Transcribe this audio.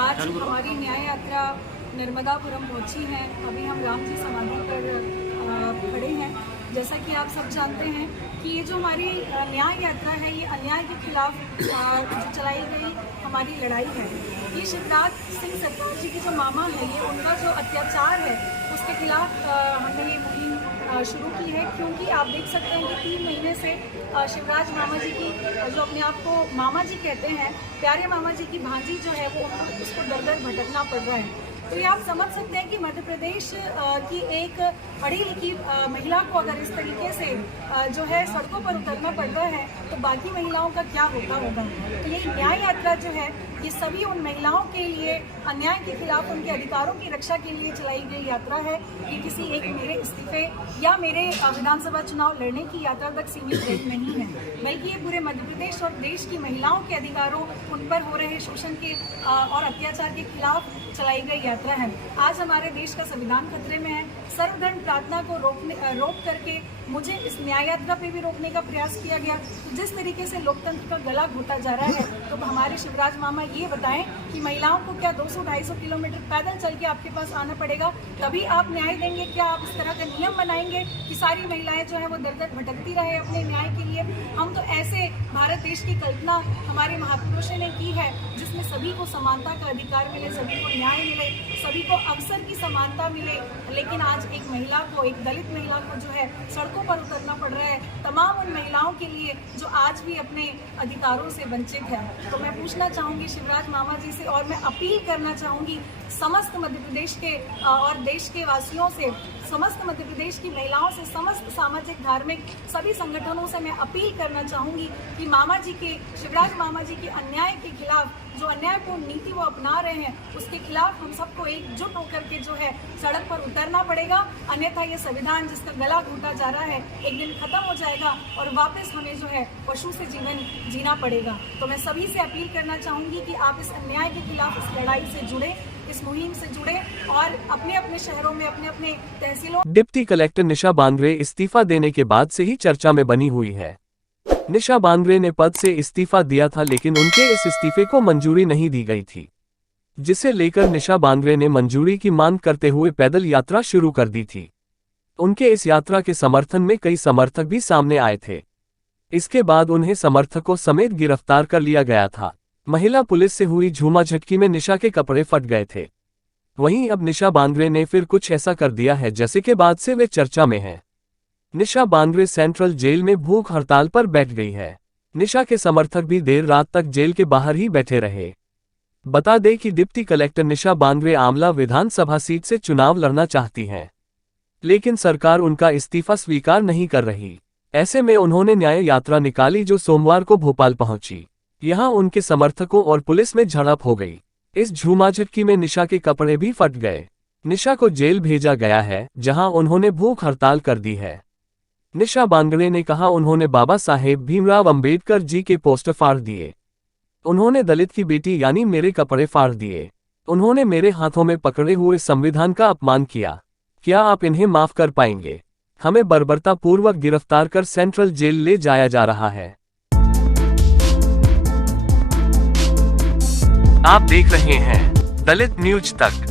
आज हमारी न्याय यात्रा नर्मदापुरम पहुंची है। अभी हम राम जी समाधि पर खड़े हैं। जैसा कि आप सब जानते हैं कि ये जो हमारी न्याय यात्रा है, ये अन्याय के खिलाफ जो चलाई गई हमारी लड़ाई है। ये शिवराज सिंह सरकार जी के जो मामा है, ये उनका जो अत्याचार है उसके खिलाफ हमने ये मुहिम शुरू की है। क्योंकि आप देख सकते हैं कि 3 महीने से शिवराज मामा जी की, जो अपने आप को मामा जी कहते हैं, प्यारे मामा जी की भांजी जो है वो उसको दर दर भटकना पड़ रहा है। तो ये आप समझ सकते हैं कि मध्य प्रदेश की एक पढ़ी लिखी महिला को अगर इस तरीके से जो है सड़कों पर उतरना पड़ रहा है तो बाकी महिलाओं का क्या होता होगा। तो ये न्याय यात्रा जो है ये सभी उन महिलाओं के लिए अन्याय के खिलाफ उनके अधिकारों की रक्षा के लिए चलाई गई यात्रा है। ये किसी एक मेरे इस्तीफे या मेरे विधानसभा चुनाव लड़ने की यात्रा तक सीमित नहीं है, बल्कि ये पूरे मध्य प्रदेश और देश की महिलाओं के अधिकारों, उन पर हो रहे शोषण के और अत्याचार के खिलाफ चलाई गई यात्रा है। आज हमारे देश का संविधान खतरे में है। सर्वधर्म प्रार्थना को रोक करके मुझे इस न्याय यात्रा पे भी रोकने का प्रयास किया गया। तो जिस तरीके से लोकतंत्र का गला घोटा जा रहा है, तो हमारे शिवराज मामा ये बताएं कि महिलाओं को क्या 200-250 किलोमीटर पैदल चल के आपके पास आना पड़ेगा तभी आप न्याय देंगे? क्या आप इस तरह का नियम बनाएंगे कि सारी महिलाएं जो है वो दर दर भटकती रहे अपने न्याय के लिए? हम तो ऐसे भारत देश की कल्पना हमारे महापुरुषों ने की है जिसमें सभी को समानता का अधिकार मिले, सभी को न्याय मिले, सभी को अवसर की समानता मिले। लेकिन आज एक महिला को, एक दलित महिला को जो है सड़कों पर उतरना पड़ रहा है, तमाम उन महिलाओं के लिए जो आज भी अपने अधिकारों से वंचित है। तो मैं पूछना चाहूँगी शिवराज मामा जी से, और मैं अपील करना चाहूँगी समस्त मध्य प्रदेश के और देश के वासियों से, समस्त मध्य प्रदेश की महिलाओं से, समस्त सामाजिक धार्मिक सभी संगठनों से मैं अपील करना चाहूँगी कि मामा जी के, शिवराज मामा जी के अन्याय के खिलाफ, जो अन्यायपूर्ण नीति वो अपना रहे हैं, उसके खिलाफ हम सबको एकजुट होकर के जो है सड़क पर उतरना पड़ेगा। अन्यथा ये संविधान जिसका गला घोटा जा रहा है एक दिन खत्म हो जाएगा और वापस हमें जो है पशु से जीवन जीना पड़ेगा। तो मैं सभी से अपील करना चाहूँगी कि आप इस अन्याय के खिलाफ इस लड़ाई से जुड़े, इस मुहिम से जुड़े और अपने अपने शहरों में, अपने अपने तहसीलों। डिप्टी कलेक्टर निशा बांगरे इस्तीफा देने के बाद से ही चर्चा में बनी हुई है। निशा बांगरे ने पद से इस्तीफा दिया था, लेकिन उनके इस इस्तीफे को मंजूरी नहीं दी गई थी, जिसे लेकर निशा बांगरे ने मंजूरी की मांग करते हुए पैदल यात्रा शुरू कर दी थी। उनके इस यात्रा के समर्थन में कई समर्थक भी सामने आए थे। इसके बाद उन्हें समर्थकों समेत गिरफ्तार कर लिया गया था। महिला पुलिस से हुई झूमाझटकी में निशा के कपड़े फट गए थे। वहीं अब निशा बांगरे ने फिर कुछ ऐसा कर दिया है जैसे के बाद से वे चर्चा में हैं। निशा बांगरे सेंट्रल जेल में भूख हड़ताल पर बैठ गई है। निशा के समर्थक भी देर रात तक जेल के बाहर ही बैठे रहे। बता दें कि डिप्टी कलेक्टर निशा बांगरे आमला विधानसभा सीट से चुनाव लड़ना चाहती हैं, लेकिन सरकार उनका इस्तीफा स्वीकार नहीं कर रही। ऐसे में उन्होंने न्याय यात्रा निकाली जो सोमवार को भोपाल पहुंची। यहां उनके समर्थकों और पुलिस में झड़प हो गई। इस झूमाझटकी में निशा के कपड़े भी फट गए। निशा को जेल भेजा गया है, जहां उन्होंने भूख हड़ताल कर दी है। निशा बांगरे ने कहा उन्होंने बाबा साहेब भीमराव अंबेडकर जी के पोस्टर फाड़ दिए। उन्होंने दलित की बेटी यानी मेरे कपड़े फाड़ दिए। उन्होंने मेरे हाथों में पकड़े हुए संविधान का अपमान किया। क्या आप इन्हें माफ कर पाएंगे? हमें बर्बरता पूर्वक गिरफ्तार कर सेंट्रल जेल ले जाया जा रहा है। आप देख रहे हैं दलित न्यूज तक।